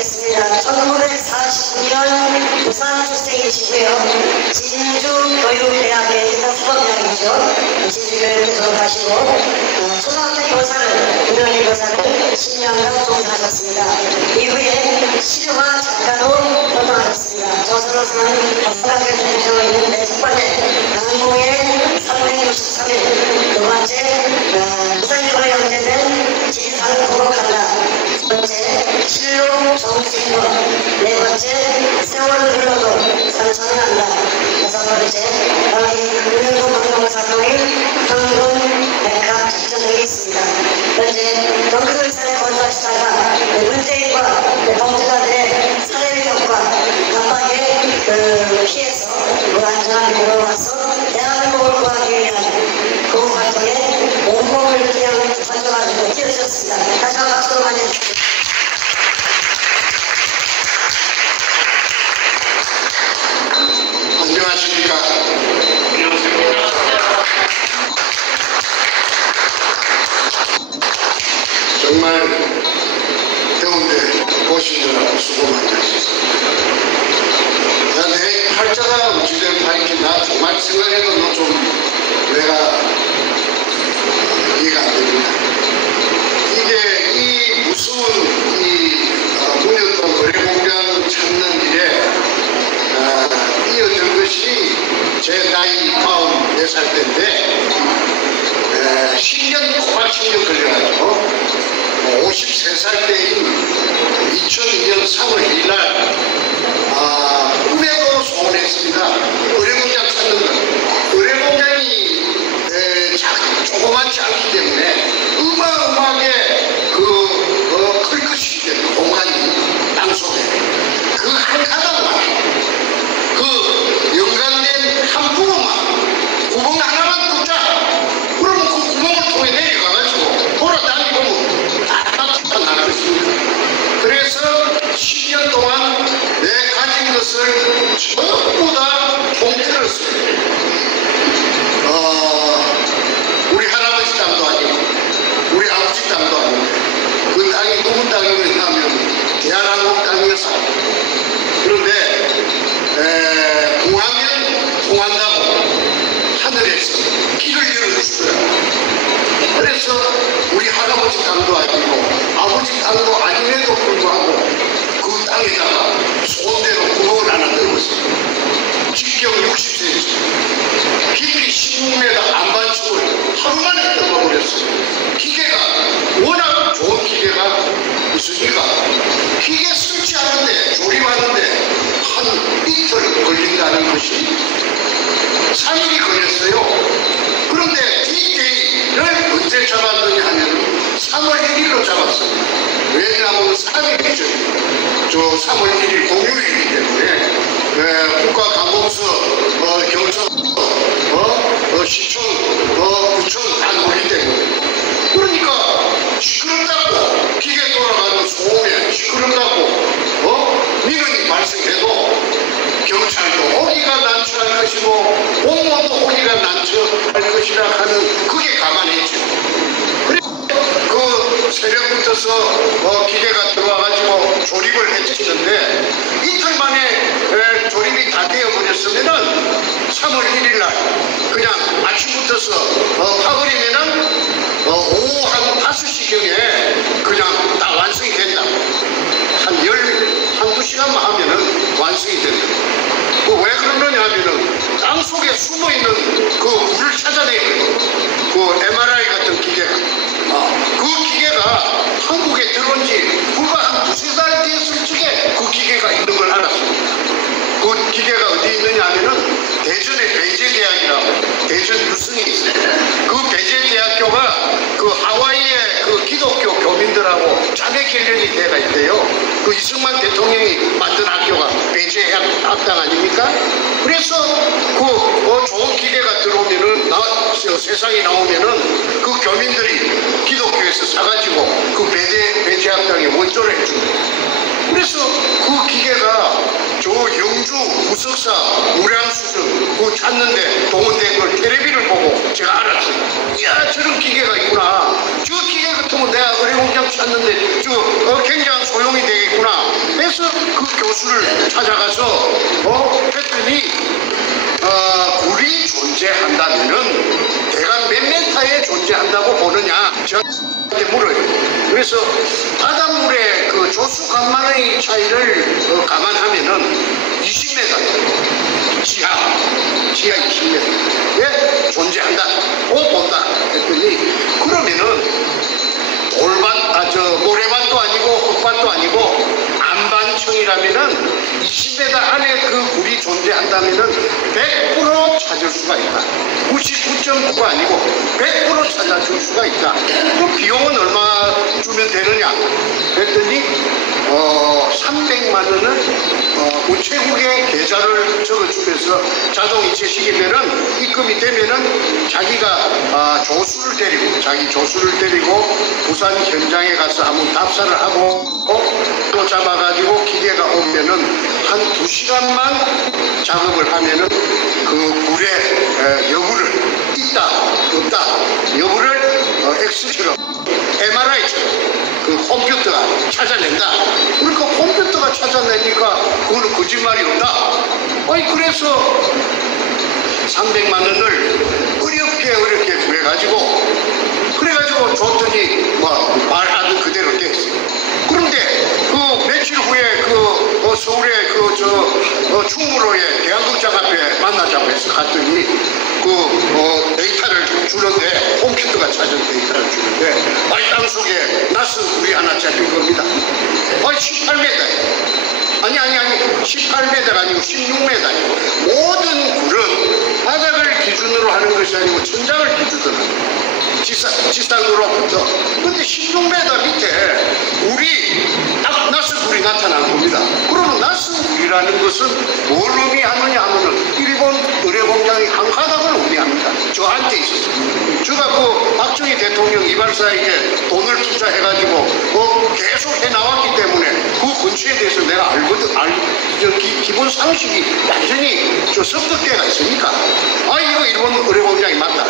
소개하겠습니다. 1949년 부산 출생이시고요. 진주교육대학에 있는 수법대학이죠. 진주교육에 졸업하시고 초등학교 교사를, 고등학교 교사를 10년간 종사하셨습니다. 이후에 시류와 작가로 활동하셨습니다. 저서로서는 각각의 중에서 있는데 첫 번째 강공의 363일, 두 번째 부산일보에 연재된 지리산을 구곡한다, 두 번째 실록 정신법, 네 번째 세월을 흘러도 상처는 안다, 여섯 번째 은행동 공동사건인 황금 백합 작전 등이 있습니다. 현재 경기도지사에 거주하시다가 문재인과 범죄자들의 살해력과 압박에 피해서 불안정한 곳으로 와서 대한민국을 구하기 위한 구호활동에 온몸을 그냥 던져가지고 뛰어주셨습니다. 다시 한번 박수로 맞이해주십시오. 안녕하십니까. 정말 더운데 오시느라 수고 많이 하셨습니다. 내 팔자가 어찌된 팔인지 나 정말 생각해도 좀 내가 이해가 안 됩니다. 이게 이 무서운 이 문현동 거래공장 찾는 길에 이어진 것이 제 나이 44살 때인데 10년 꼬박 10년 걸려가지고 53살 때인 2002년 3월 2일 꿈에도 소원했습니다. 의뢰공장 찾는 것. 의뢰공장이 조그맣지 않기 때문에 어마어마하게 클 것이기 때문에 공간이 땅속에 그 한 가닥만 그 연관된 한 부분만 구멍 하나만 뚫자. 그러면 그 구멍을 통해 내려가가지고 돌아다니고 다 날 것입니다. 그래서 10년 동안 내 가진 것을 전부 다 통틀었어요. 우리 할아버지 땅도 아니고 우리 아버지 땅도 아니고 그 땅이 누구 땅이냐 하면 대한민국 땅이었어. 그런데 공하면 통한다고 하늘에서 길을 열어주더라고요. 그래서 우리 할아버지 땅도 아니고 아버지 땅도 아님에도 불구하고 그 땅에다가 손대로 구멍을 하나 넣었어요. 직경 60cm, 깊이 16m 안반축을 하루 만에 뜯어버렸어요. 기계가 워낙 좋은 기계가 있으니까 기계 설치하는데 조립하는데 한 이틀 걸린다는 것이 3일이 걸렸어요. 그런데 D-Day를 언제 잡았느냐 하면 3월 1일로 잡았습니다. 왜냐하면 3일이죠. 저 3월 1일 공휴일이기 때문에 국가관공서, 경찰, 시청, 구청 다 놀기 때문에. 그러니까 시끄럽다고 기계 돌아가는 소음에 시끄럽다고 민원이 발생해도 경찰도 호기가 난처할 것이고 공무원도 호기가 난처할 것이라 하는 그게 가만히 있죠. 그래서 그 새벽부터서 기계가 들어와가지고 조립을 해주시는데 이틀 만에 조립이 다 되어버렸으면은 3월 1일 날 그냥 아침부터서 파버리면은 오후 한 5시경에 그냥 다 완성이 된다. 한두 시간만 하면은 완성이 된다. 왜 그러느냐 하면은 땅 속에 숨어 있는 그 물을 찾아내거든. 그 MRI 같은 기계가. 그 기계가 한국에 들어온 지 불과 한 두세 달 됐을 적에 그 기계가 있는 걸 알았습니다. 그 기계가 어디 있느냐 하면은 대전의 배제대학이라고 대전 유성이 있어요. 그 배제대학교가 그 하와이의 그 기독교 교민들하고 자매 결연이 돼가 있대요. 그 이승만 대통령이 만든 학교가 배제학당 아닙니까? 그래서 그 좋은 기계가 들어오면은 세상에 나오면은 그 교민들이 기독교에서 사가지고 그 배제학당에 원조를 해줍니다. 그래서 그 기계가 저 영주 무석사 우량수준 그거 찾는데 동원된 걸 텔레비를 보고 제가 알았어요. 이야 저런 기계가 있구나. 저 기계 같은 거 내가 의뢰공장 찾는데 저 굉장한 소용이 되겠구나 그 교수를 찾아가서 했더니 굴이 존재한다면은 대강 몇 메타에 존재한다고 보느냐 저한테 물어요. 그래서 바닷물의 그 조수 간만의 차이를 감안하면은 20m 지하 20m에 존재한다고 본다 했더니 그러면은 모래밭도 아니고 흙밭도 아니고 안반층이라면은 20m 안에 그 굴이 존재한다면은 100% 찾을 수가 있다. 99.9가 아니고 100% 찾아줄 수가 있다. 그럼 비용은 얼마 주면 되느냐 했더니 300만 원을 우체국에 계좌를 적어주면서 자동 이체시키면은 입금이 되면은 자기가 자기 조수를 데리고 부산 현장에 가서 한번 답사를 하고 또 잡아가지고 기계가 오면은 한 2시간만 작업을 하면은 그 굴의 여부를 있다 없다 여부를 엑스처럼 MRI처럼 그 컴퓨터가 찾아낸다. 그러니까 컴퓨터가 찾아내니까 그거는 거짓말이 없다. 아니 그래서 300만 원을 어렵게 구해가지고 그래가지고 줬더니 말하는 그대로 됐어요. 그런데 그 며칠 후에 서울의 충무로의 대한극장 앞에 만나자고 해서 갔더니 데이터를 주는데 컴퓨터가 찾은 데이터를 주는데 땅속에 낯선 굴이 하나 잡힌 겁니다. 18m예요. 아니 18m가 아니고 16m예요. 모든 굴은 바닥을 기준으로 하는 것이 아니고 천장을 기준으로 하는 거예요. 지상으로부터. 근데 16m 밑에 낯선 굴이 나타난 겁니다. 그러면 낯선 굴이라는 것은 뭘 의미하느냐 하면은 일본 의뢰공장이 한 가닥을 의미합니다. 저한테 있었어요. 제가 박정희 대통령 이발사에게 돈을 투자해가지고 계속 해나왔기 때문에 그 근처에 대해서 내가 기본 상식이 완전히 습득대가 있으니까 이거 일본 의뢰공장이 맞다.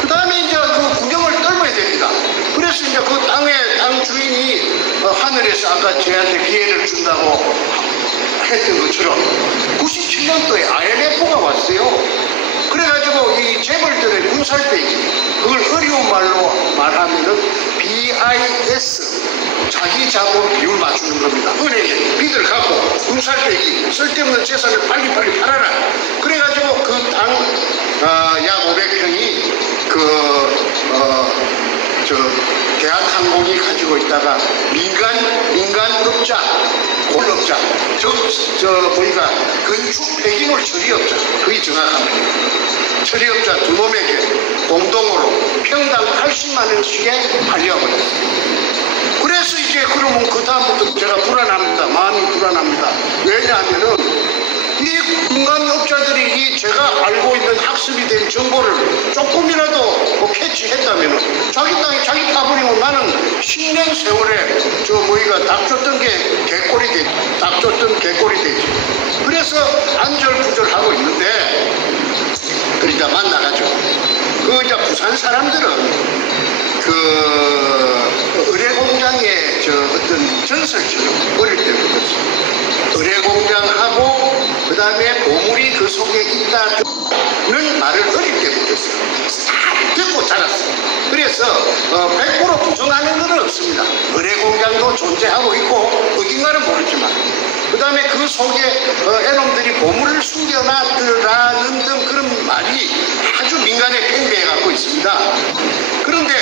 그 다음에 이제 그 구경을 떨어야 됩니다. 그래서 이제 그 땅 주인이 하늘에서 아까 저한테 기회를 준다고 했던 것처럼 97년도에 IMF가 왔어요. 그래가지고 이 재벌들의 군살빼기 그걸 어려운 말로 말하면은 BIS 자기 자본 비율 맞추는 겁니다. 은행에 빚을 갖고 군살빼기 쓸데없는 재산을 빨리빨리 팔아라. 그래가지고 그 땅 약 500평이 대한항공이 가지고 있다가 민간업자, 공업자, 보니까 건축 폐기물 처리업자, 그게 정확합니다. 처리업자 두 놈에게 공동으로 평당 80만 원씩에 팔려버렸어요. 그래서 이제 그러면 그 다음부터 제가 불안합니다. 마음이 불안합니다. 왜냐하면은 이 민간업자들이 제가 알고 있는 학습이 된 정보를 조금이라도 캐치했다면 자기 땅에 자기 타버리면 나는 10년 세월에 닭 쫓던 게 개꼴이 되지. 닭 쫓던 개꼴이 되지. 그래서 안절부절하고 있는데 그러니까 만나가지고 이제 부산 사람들은 의뢰공장의 어떤 전설처럼 어릴 때부터 의뢰공장하고 그 다음에 보물이 그 속에 있다는 말을 어릴 때부터 했어요. 다 듣고 자랐어요. 그래서 100% 부정하는 건 없습니다. 의뢰공장도 존재하고 있고 어딘가는 모르지만 그 다음에 그 속에 애놈들이 보물을 숨겨놨더라는 등 그런 말이 아주 민간에 팽배해 갖고 있습니다. 그런데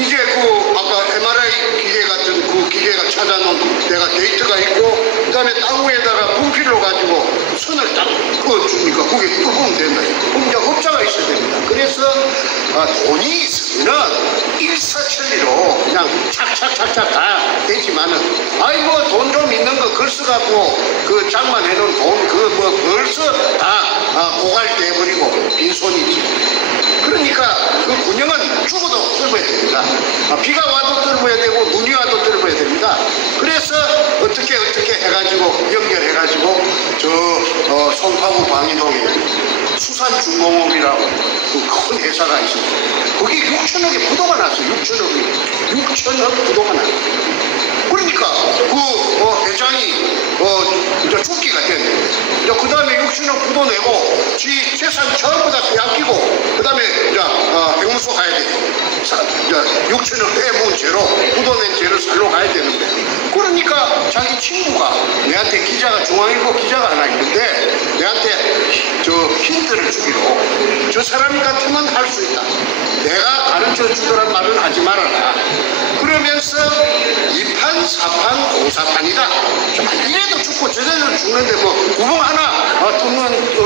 이제 아까 MRI 기계 같은 그 기계가 찾아놓은 데가 데이터가 있고 그 다음에 땅 위에다가 분필로 가지고 선을 딱 그어주니까 그게 끄면 된다. 그럼 이제 업자가 있어야 됩니다. 그래서 돈이 있으면 일사천리로 그냥 착착착착 다 되지만은 돈 좀 있는 거 걸써갖고 장만해놓은 돈 벌써 다 고갈돼버리고 빈손이지. 그러니까 그 군영은 죽어도 떨어야 됩니다. 비가 와도 떨어야 되고 눈이 와도 떨어야 됩니다. 그래서 어떻게 해가지고 연결해가지고 송파구 광희동에 수산중공업이라고 큰 회사가 있어요. 거기 6천억의 부도가 났어요. 6천억 부도가 났어요. 그러니까 그 회장이 이제 죽기가 됐네. 이제 그 다음에 육신을 굳어내고 지 재산 전부 다 빼앗기고 그 다음에 이제 형무소 가야 돼. 육신을 빼먹은 죄로 굳어낸 죄를 살로 가야 되는데, 그러니까 자기 친구가 내한테 기자가 중앙일보 기자가 하나 있는데 내한테 저 힌트를 주기로, 저 사람 같으면 할 수 있다, 내가 가르쳐 주더란 말은 하지 말아라, 그러면서 이판 사판 공사판이다, 이래도 죽고 저래도 죽는데 뭐 구멍 하나 뚫는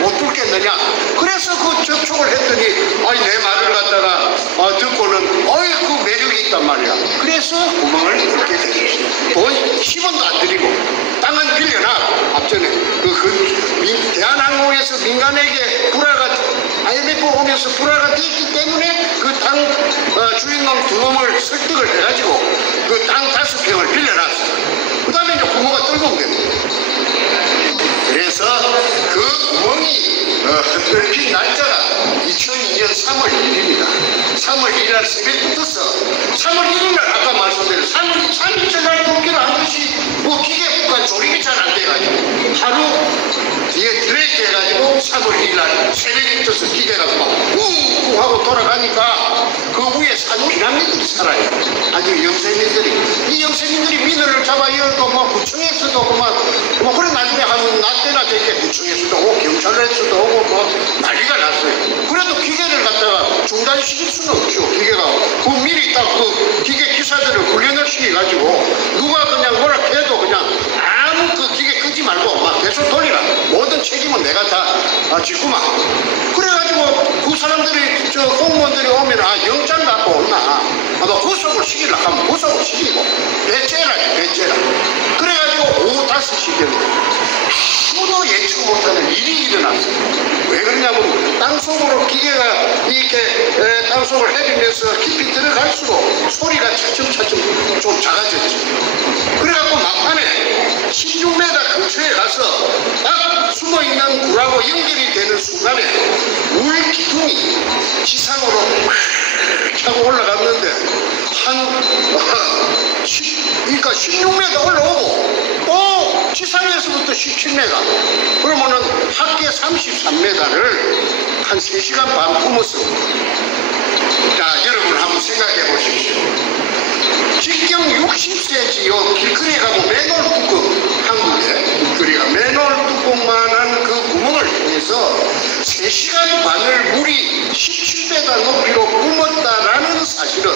못 뚫겠느냐. 그래서 그 접촉을 했더니 아니 내 말을 갖다가 듣고는 어이 그 매력이 있단 말이야. 그래서 구멍을 뚫게 되었어요. 돈 10원도 안 드리고 땅은 빌려놔. 앞전에 대한항공에서 민간에게 불화가 IMF 오면서 불화가 됐기 때문에 그 땅 주인공 두 놈을 설득을 해가지고 그 땅 5평을 빌려놨어. 그 다음에 이제 구멍가 뚫고 됩니다. 그래서 그 구멍이 뚫린 날짜가 2002년 3월 1일입니다. 3월 1일 날 새벽에 떴어. 3월 1일 날 아까 말씀드린 3일째 날 뚫기를 한 것이 뭐 기계가 조립이 잘 안 돼가지고 하루 뒤에 드레이크 해가지고 3월 1일 날 새벽에 떠서 기계가 막 웅웅 하고 돌아가니까 그 위에 산 피라미드들이 살아요. 아주 영세민들이. 이 영세민들이 민원을 잡아 이어도 뭐 구청에서도 뭐 그래 나중에 한 낮때나 되게 구청에서도 오고 경찰에서도 오고 뭐 난리가 났어요. 그래도 기계를 갖다가 중단시킬 수는 없죠. 기계가 그 미리 딱 그 기계 기사들을 훈련을 시켜가지고 누가 그냥 뭐라 해도 그냥 아무 그 기계 끄지 말고 막 계속 돌리라. 모든 책임은 내가 다 짓구만. 그래가지고 그 사람들이 저 공무원들이 오면 영장 갖고 온나. 너 구속을 시키려 하면 구속을 시키고 배째라. 그래가지고 오후 5시경에 아무도 예측 못하는 일이 일어났어요. 왜 그러냐면 땅속으로 기계가 이렇게 땅속을 헤비면서 깊이 들어갈수록 소리가 차츰 좀 작아졌지. 그래갖고 막판에 16m 근처에 가서 딱 숨어있는 굴하고 연결이 되는 순간에 물 기둥이 지상으로 막 차고 올라갔는데 그러니까 16m 올라오고 또 지상에서부터 17m, 그러면은 합계 33m를 한 3시간 반 품었어. 자, 여러분 한번 생각해 보십시오. 직경 60cm 길거리에 가면 맨홀 뚜껑, 한국에 길거리가 맨홀 뚜껑만한 그 구멍을 통해서 3시간 반을 물이 17m 높이로 뿜었다라는 사실은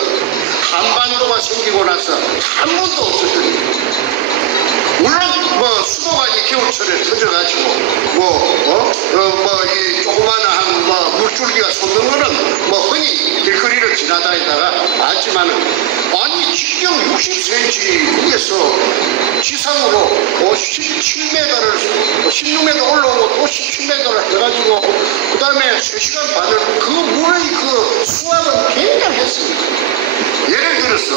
한반도가 생기고 나서 한 번도 없었던 일입니다. 물론 뭐 수도관이 겨울철에 터져가지고 이 조그마한 물줄기가 솟는 거는 뭐 흔히 길거리를 지나다니다가 봤지만은 아니 직경 60cm 위에서 지상으로 16m 올라오고 또 17m를 해가지고 그 다음에 3시간 반을 그 물의 그 수압은 굉장했습니다. 예를 들어서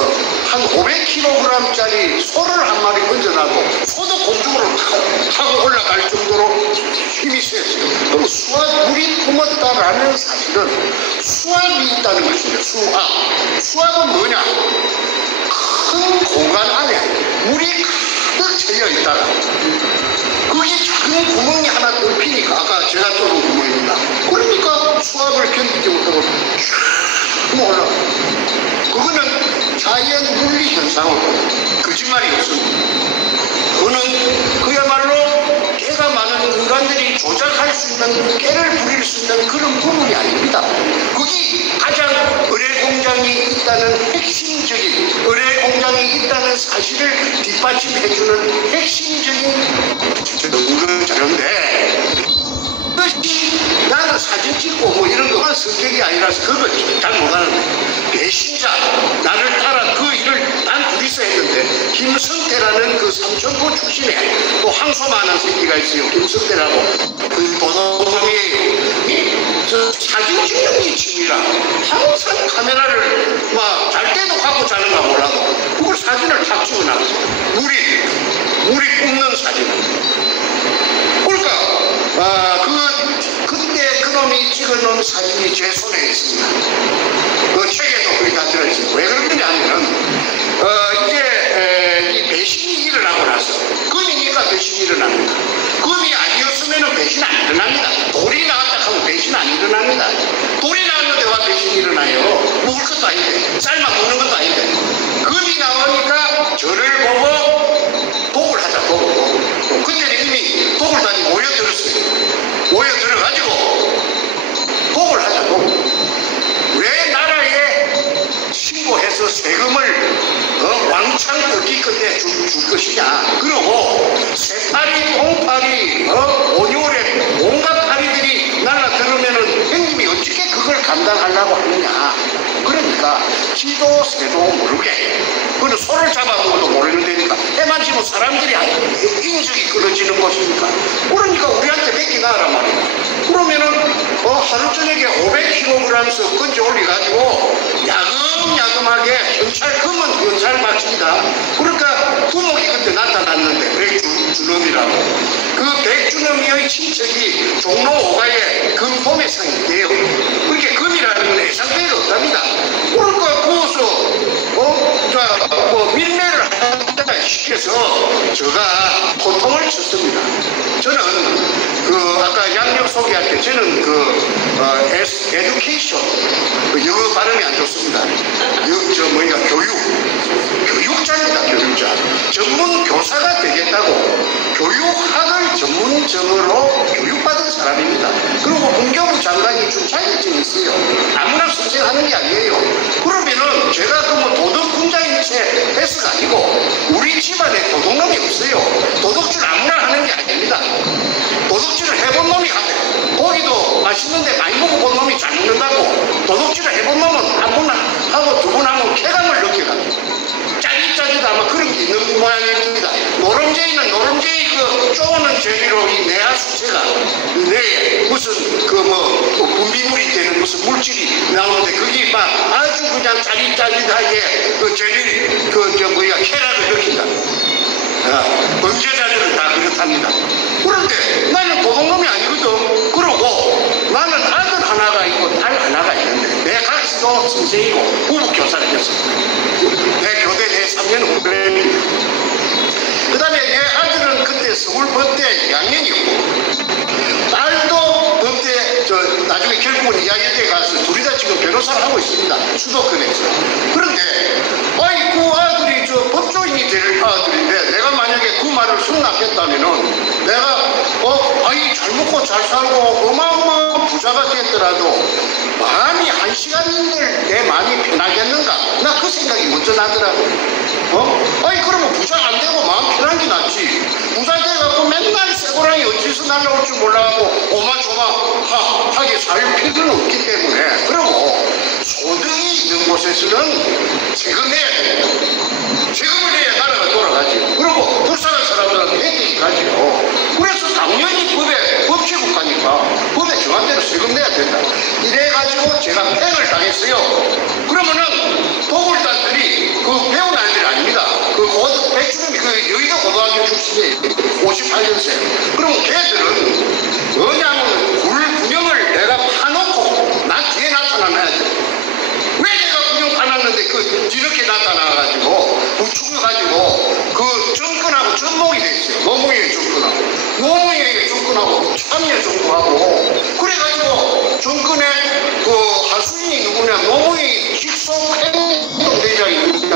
한 500kg짜리 소를 한 마리 얹어놔도 소도 공중으로 타고 올라갈 정도로 힘이 셌어요. 그럼 물이 뿜었다라는 사실은 수압이 있다는 것입니다. 수압은 뭐냐? 큰 공간 안에 물이 가득 채여 있다가 거기 작은 구멍이 하나 뚫히니까 아까 제가 뚫은 구멍입니다. 그러니까 수압을 견디지 못하고 쭉 올라가요. 그거는 자연 물리 현상으로 거짓말이 없습니다. 그거는 그야말로 깨가 많은 인간들이 조작할 수 있는, 깨를 부릴 수 있는 그런 부분이 아닙니다. 거기 가장 의뢰 공장이 있다는 핵심적인, 의뢰 공장이 있다는 사실을 뒷받침해주는 핵심적인 증거 자료인데, 나는 사진 찍고 뭐 이런 거만 성격이 아니라서 그걸 잘 못하는데, 배신자, 나를 따라 그 일을 난 둘이서 했는데, 김성태라는 그 삼천포 출신에 또 항소만한 새끼가 있어요. 김성태라고. 그 도둑놈이에요. 저 사진 찍는 게 취미라 항상 카메라를 막 잘 때도 갖고 자는가 몰라도 그걸 사진을 탁 찍어놨어요. 물이 뿜는 사진. 그러니까 그때 그놈이 찍어놓은 사진이 제 손에 있습니다. 그 책에도 거기 다 들어있어요. 왜 그러느냐면 이제 배신이 일어납니다. 금이 아니었으면 배신 안 일어납니다. 돌이 나왔다 하면 배신 안 일어납니다. 돌이 나왔는데 와 배신이 일어나요? 먹을 것도 아닌데, 삶아 먹는 것도 아닌데. 금이 나오니까 저를 보고 복을 하자, 복을. 그때는 이미 복을 다니 모여들었어요. 모여들어가지고 복을 하자, 복. 왜 나라에 신고해서 세금을 왕창 뜯기 끝에 줄 것이냐. 그리고 새파리, 똥파리, 온유월에 온갖 파리들이 날아들으면은 형님이 어떻게 그걸 감당하려고 하느냐. 그러니까 기도 새도 모르게 그는 소를 잡아먹어도 모르는 데니까 해만 지면 사람들이 인적이 끊어지는 것이니까. 그러니까 우리한테 맡기나란 말이야. 그러면은 하루 저녁에 500kg 건져 올려가지고 야금야금하게 현찰금은 현찰 바칩니다. 그러니까 두목이 그때 나타났는데 백주놈이라고. 그 백주놈이의 친척이 종로 5가에 금도매상이 있대요. 그렇게 금이라는 건 예상대가 없답니다. 그러니까 거기서 밀매를 한다 시켜서 제가 고통을 쳤습니다. 저는 아까 양력 소개할 때 저는 에듀케이션 영어 발음이 안 좋습니다. 교육자입니다. 교육자. 전문 교사가 되겠다고 교육학을 전문적으로 교육받은 사람입니다. 그리고 문교부 장관이 준 자격증이 있어요. 아무나 선생하는 게 아니에요. 그러면은 제가 도덕 분자인체 해서가 아니고 우리 집안에 도둑놈이 없어요. 도덕질 아무나 하는 게 아닙니다. 도덕질을 해본 놈이 하대. 고기도 맛있는데 많이 먹어본 놈이 잘 먹는다고. 도덕질을 해본 놈은 한 번 하고 두 번 하면 쾌감을 느껴가지고. 짜릿짜릿 아마 그런 게 있는 모양입니다. 노름제이는 노름제이 쪼는 재미로 이 내하 수체가 뇌에 무슨 분비물이 되는 무슨 물질이 나오는데 그게 막 아주 그냥 짜릿짜릿하게 재미 쾌락을 느낀다. 범죄자들은 다 그렇답니다. 그런데 나는 도둑놈이 아니거든. 그러고 나는 아들 하나가 있고 딸 하나가 있는데 내 각시도 선생이고 부부교사를 했습니다. 내 교대 내 3년 후배입니다. 그 다음에 내 아들은 그때 서울 법대 양년이었고 딸도 법대 나중에 결국은 이화여대에 가서 둘이 다 지금 변호사를 하고 있습니다. 수도권에서. 그런데 그 아들이 법조인이 될 아들인데 내가 만약에 그 말을 승낙했다면은 내가 잘 먹고 잘 살고 어마어마한 부자가 됐더라도 마음이 한 시간인들 내 마음이 편하겠는가? 나 그 생각이 먼저 나더라고요. 그러면 부자 안 되고 마음 편한 게 낫지. 부자 돼갖고 맨날 새고랑이 어디서 날라올 줄 몰라갖고 오마조마하게 살 필요는 없기 때문에. 그리고 소득이 있는 곳에서는 세금 내야 됩니다. 세금을 내야 나라가 돌아가죠. 그리고 불쌍한 사람들한테 혜택이 가죠. 그래서 당연히 법치국가니까 법에 정한 대로 세금 내야 된다. 이래가지고 제가 팽을 당했어요. 그러면은 도굴단들이 배운 아이들이 아닙니다. 백주름이 여의도 고등학교 출신이에요. 58년생. 그럼 걔들은 뭐냐면 군형을 내가 파놓고 난 뒤에 나타나야 돼. 왜 내가 군형 파놨는데 뒤늦게 나타나가지고 부추겨가지고 정권하고 전목이 돼 있어요. 노무현이 정권하고 노무현에게 정권하고 참여 정부하고 그래가지고 정권에 하수인이 누구냐 노무현이 직속 행동대장이 누구냐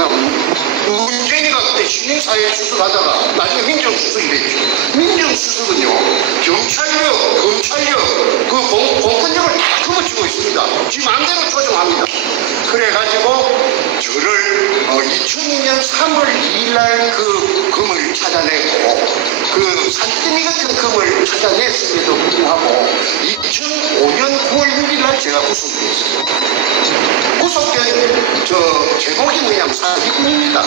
문재인이가 그때 시민사회 수습하다가 나중에 민정수석이 됐죠. 민정수석은요 경찰력, 검찰력 공권력을 다 품어쥐고 있습니다. 지 마음대로 조정합니다. 그래가지고 저를 2002년 3월 2일날 금을 찾아내고 산더미 같은 금을 찾아냈음에도 불구하고 2005년 9월 6일날 제가 구속됐어요. 구속된 제목이 뭐냐면 사기꾼입니다.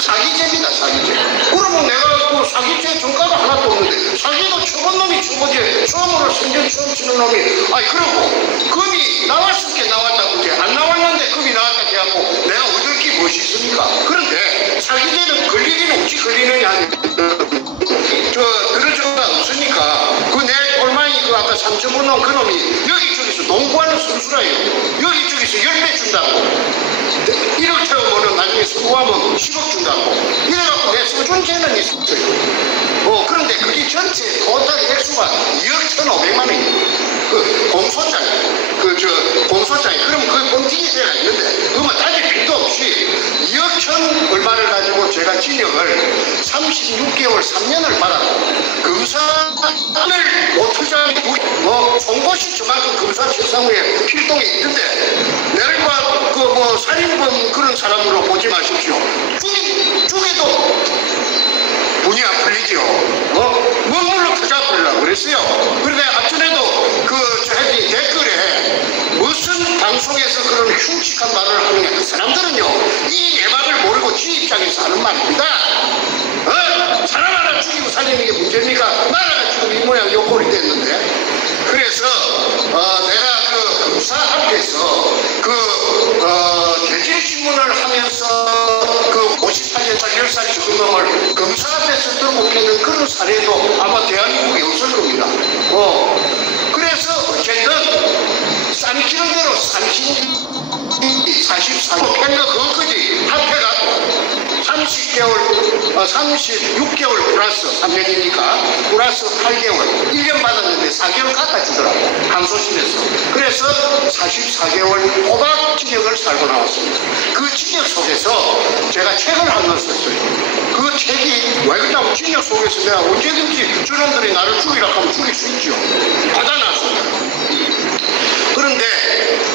사기죄입니다. 사기죄. 그러면 내가 사기죄 전과가 하나도 없는데 사기도 초본 놈이 초보지 처음으로 생전 처음 치는 놈이 그러고 금이 나왔을 게 나왔다고 이제 안 나왔는데 금이 나왔다 해갖고 내가 얻을 게 무엇이 있습니까? 그런데 사기죄는 걸릴 일은 없지 걸리느냐 그럴 수가 없으니까 내 꼴마이 아까 3.5 놈 그놈이 여기저기서 농구하는 선수라요. 여기저기서 10배 준다고 1억 태우면은 나중에 선고하면 10억 준다고. 이래갖고 내 써준 죄는 있었어요. 그런데 그게 전체 토탈 액수가 2억 1,500만 원이에요. 그 공소장에 그럼 그 뻥튀기 죄가 있는데 그거만 따질 필요도 없이 2억 1천 얼마를 가지고 제가 징역을 36개월 3년을 받았고 검사를 오토장이 송곳이 저만큼 검사 책상 위에 필동에 있는데 내가 그 살인범 그런 사람으로 보지 마십시오. 죽여도 분이 안 풀리죠. 뭔물로 터져버리려고 그랬어요. 그런데 앞전에도 저기 댓글에 무슨 방송에서 그런 흉측한 말을 하느냐. 그 사람들은요, 이 내막을 모르고 지 입장에서 하는 말입니다. 사람 하나 죽이고 살리는 게 문제입니까? 나라가 지금 이 모양 요 꼴이 됐는데. 그래서 내가 그 검사 앞에서 대질신문을 하면서 58년차 10살 죽은 놈을 검사 앞에서 들고 캐는 그런 사례도 아마 대한민국에 없을 겁니다. 그래서 어쨌든 쌈키는 대로 쌈키 44년 캔거 그것까지 합해갖고 36개월 플러스 3년이니까 플러스 8개월 1년 받았는데 4개월 갖다 주더라고 항소심에서. 그래서 44개월 호박 징역을 살고 나왔습니다. 그 징역 속에서 제가 책을 한 권 썼어요. 그 책이 왜 그러냐면 징역 속에서 내가 언제든지 저놈들이 나를 죽이라 하면 죽일 수 있죠. 받아놨습니다. 그런데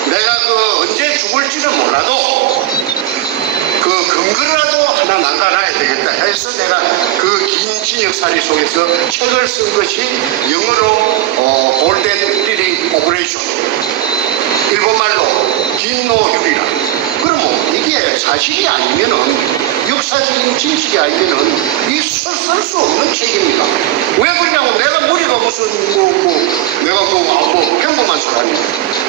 내가 언제 죽을지는 몰라도 근거라도 하나 남겨놔야 되겠다 해서 내가 그 긴 징역살이 속에서 책을 쓴 것이 영어로 골든 리딩 오퍼레이션, 일본말로 긴노율이라. 그러면 이게 사실이 아니면은 역사적인 진실이 아니면은 이 쓸 수 없는 책입니다. 왜 그러냐고. 내가 머리가 무슨 내가 평범한 사람이야.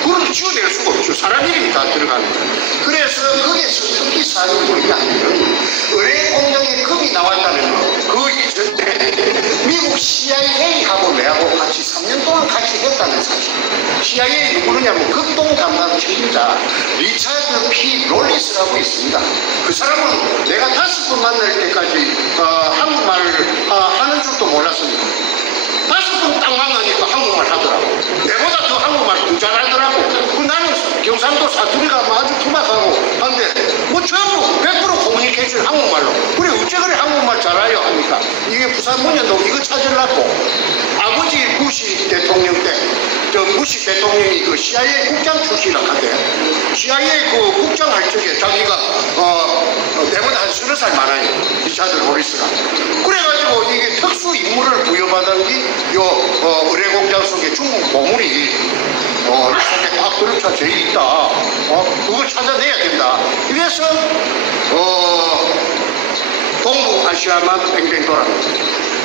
그걸 지어낼 수가 없죠. 사람 이름이 다 들어가는 거야. 그래서 거기에서 특히 사람이 뭐냐면 의뢰 공장에 금이 나왔다는 거. 그 이전에 미국 CIA하고 내하고 같이 3년 동안 같이 했다는 사실. CIA 누구냐면 극동 담당 책임자 리차드 P. 롤리스라고 있습니다. 그 사람은 내가 5번 만날 때까지 한국말을 하는 줄도 몰랐습니다. 5번 딱 만나니까 한국말 하더라고. 내보다 더 한국말 더 잘하더라고. 나는 경상도 사투리가 아주 투박하고 한데 전부 100% 커뮤니케이션 한국말로. 그래 어째 그래 한국말 잘해요 하니까 이게 부산 문현동 이거 찾으려고 아버지 부시 대통령 때 부시 대통령이 그 CIA 국장 출신이라고 한대. CIA 그 국장 할 적에 자기가 내보다 한 30살 많아요. 리차드 로리스가. 그래가지고 이게 특수 임무를 부여받은 게 요 의뢰공장 속에 중국 보물이 속에 딱 들어차 있다. 그걸 찾아내야 된다. 그래서 동북아시아만 뱅뱅 돌아갑니다.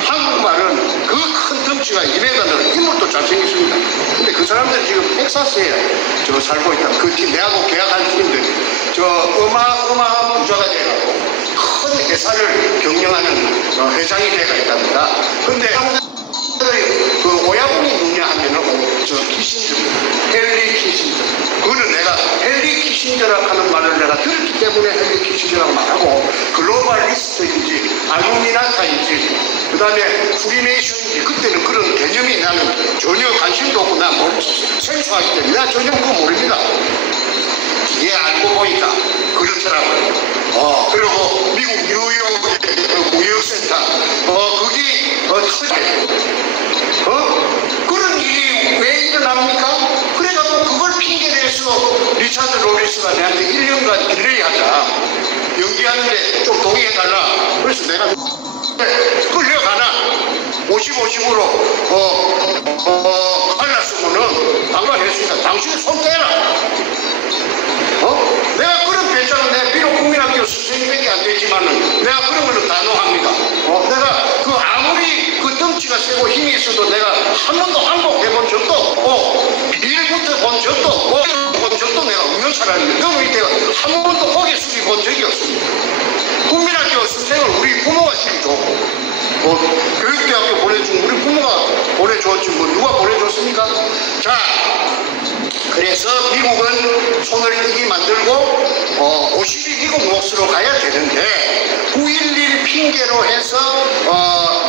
한국말은 그 큰 덩치가 2m는 인물도 잘생겼습니다. 근데 그 사람들이 지금 텍사스에 살고 있다. 그 팀 내하고 계약한 팀들이 어마어마한 부자가 돼가지고 큰 회사를 경영하는 회장이 돼가 있답니다. 근데 그 오야분이 누구냐 하면은 키신저, 헨리 키신저. 그거는 내가 헨리 키신저라고 하는 말을 내가 들었기 때문에 헨리 키신저라고 말하고 글로벌리스트인지 알루미나타인지 그 다음에 프리메이션인지 그때는 그런 개념이 나는 전혀 관심도 없고 나 생소하기 때문에 나 전혀 그거 모릅니다. 뒤에 알고 보니까 그렇더라고요. 그리고 미국 뉴욕의 무역센터 거기 그런 일이 왜 일어납니까? 그래가지고 그걸 핑계대서 리차드 로리스가 내한테 1년간 딜레이 하자. 연기하는데 좀 동의해달라. 그래서 내가 끌려가나 50-50으로 갈랐으면은 방관했으니까 당신이 손 떼라. 내가 그런 배짱은 내가 비록 국민학교 선생님밖에 안 되지만은 내가 그런 거는 단호합니다. 내가 그 아무리 그 덩치가 세고 힘이 있어도 내가 한 번도 항복해본 적도 없고 일부터 본 적도 없고 본 적도 내가 없는 사람입니다. 그 밑에 한 번도 고개 숙여 본 적이 없습니다. 국민학교 선생을 우리 부모가 시켜줬고 교육대학교 보내준 우리 부모가 보내줬지 뭐 누가 보내줬습니까? 자 그래서 미국은 손을 떼기 만들고 50일 미국 몫으로 가야 되는데 9.11 핑계로 해서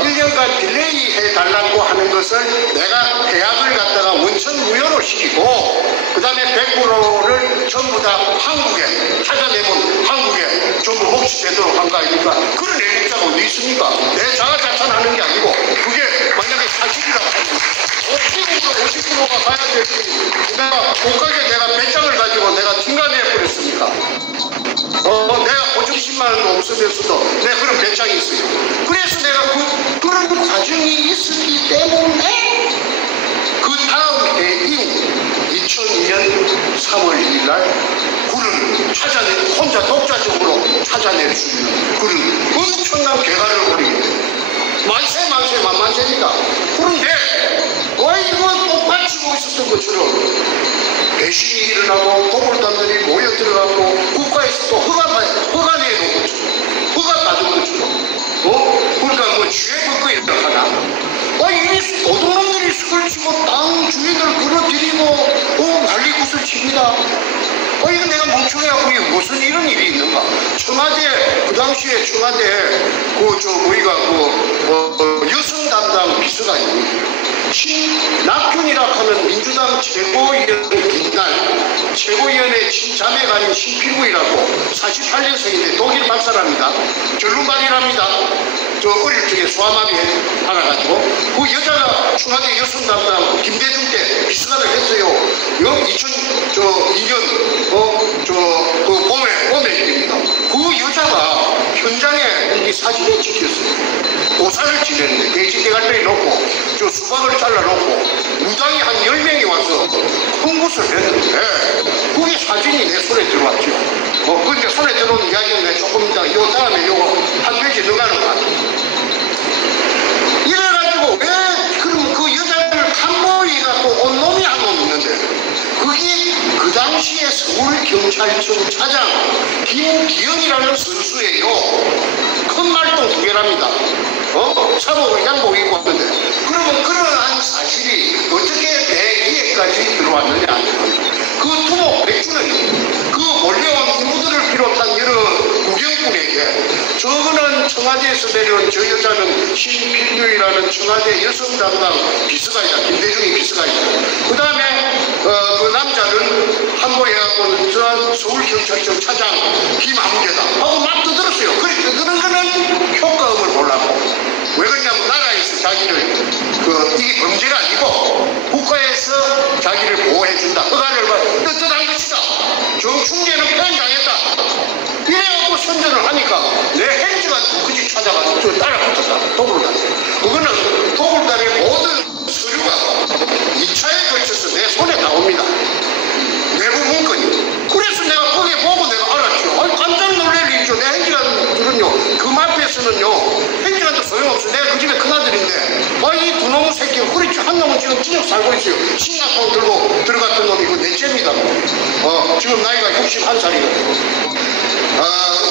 1년간 딜레이 해달라고 하는 것을 내가 계약을 갖다가 원천 무효로 시키고 그 다음에 100%를 전부 다 한국에 찾아내면 한국에 전부 몫되도록 한 거 아닙니까? 그런 애국자가 어디 있습니까? 내 자아자찬하는 게 아니고 그게 만약에 사실이라고 하면 미국으로 50%가 가야 될지 내가 못 가게 내가 배짱을 가지고 내가 팅가내버렸습니까? 내가 보증 10만 원도 없으면서도 내가 그런 배짱이 있어요. 그래서 내가 그런 과정이 있었기 때문에 그 다음 해인 2002년 3월 1일 날 그를 혼자 독자적으로 찾아낼 수 있는 그런 엄청난 개가를 벌이게 됩니다. 만세 만만세입니다. 그런데 이거 똑같이 보고 있었던 것처럼 배신이 일어나고 도굴단들이 모여 들어가고 국가에서 또 허가 내놓은 것처럼 허가 받은 것처럼 그러니까 뭐 주의 법거리라고 하나 이미 도둑놈들이 수를 치고 땅 주인을 끌어들이고 난리굿을 칩니다. 이거 내가 멍청해갖고 이게 무슨 이런 일이 있는가? 청와대 그 당시에 청와대 여성 담당 비서가 있는데요. 신낙균이라고 하는 민주당 최고위원회 친자매가 아닌 신필구이라고 48년생인데 독일 박사랍니다. 결론발이랍니다. 어릴 적에 소아마비 알아가지고 그 여자가 청와대 여성 담당 김대중 때 비서관을 했어요. 2002년 봄에 일입니다. 그 여자가 현장에 이 사진에 찍혔어요. 도사를 지냈는데 돼지 대가리를 놓고 수박을 잘라놓고 무당이 한 10명이 와서 홍보를 했는데 그게 사진이 내 손에 들어왔죠. 근데 손에 들어온 이야기는 내가 조금 이따 요 다음에 요거 한 페이지 넣어가는 것 같아요. 이래가지고 왜 그럼 그 여자를 탐보이가 또 온놈이 한 놈 있는데 그게 그 당시에 서울경찰청 차장 김기영이라는 선수예요. 큰 말똥 2개랍니다. 사복을 양복 입고 왔는데 그러면 그러한 사실이 어떻게 내 귀에까지 들어왔느냐. 그 투목 맥주는 그 몰려온 인부들을 비롯한 여러 구경꾼에게 저거는 청와대에서 내려온 저 여자는 신필규이라는 청와대 여성 담당 비서관이다. 김대중이 비서관이다. 그 다음에 그 남자는 한보해갖고 서울경찰청 차장 김한계다 하고 막 떠들었어요. 그래 떠드는 거는 효과음을 보려고. 왜 그러냐면 나라에서 자기를 이게 범죄가 아니고 국가에서 자기를 보호해준다. 허가를 떳떳한 것이다. 정충재는 표현당했다. 이래갖고 선전을 하니까 내 행주가 누구지 찾아가지고 따라붙었다. 도굴단에. 그거는 도굴단의 모든 서류가 2차에 걸쳐서 내 손에 나옵니다. 내부 문건이. 그래서 내가 거기에 보고 내가 알았죠. 깜짝 놀랄 일이죠. 내 행주관들은요. 그 앞에서는요. 행주관도 소용없어. 내가 그 집에 큰아들인데 이 두 놈의 새끼가 그렇죠. 한 놈은 지금 찌적 살고 있어요. 신나통 들고 들어갔던 놈이 그 넷째입니다. 지금 나이가 61살이거든요.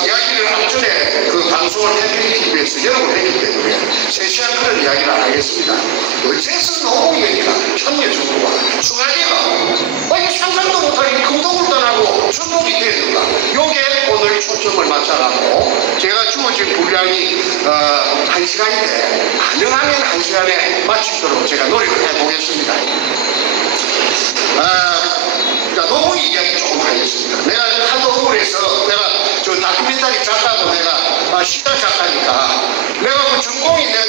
이야기를 앞전에 그 방송을 TV에서 여러 번 했기 때문에 세세한 그런 이야기를 안 하겠습니다. 어째서 노무현이나 참여정부와 청와대가 이 상상도 못할 이 금도굴단하고 접목이 되는가. 요게 오늘 초점을 맞춰가고 제가 주어진 분량이 1시간인데 가능하면 1시간에 마치도록 제가 노력을 해보겠습니다. 노무현 이야기 조금 하겠습니다. 내가 하도 억울해서 내가 저 다큐멘터리 작가고 내가 시사 작가니까 내가 그 전공이 내가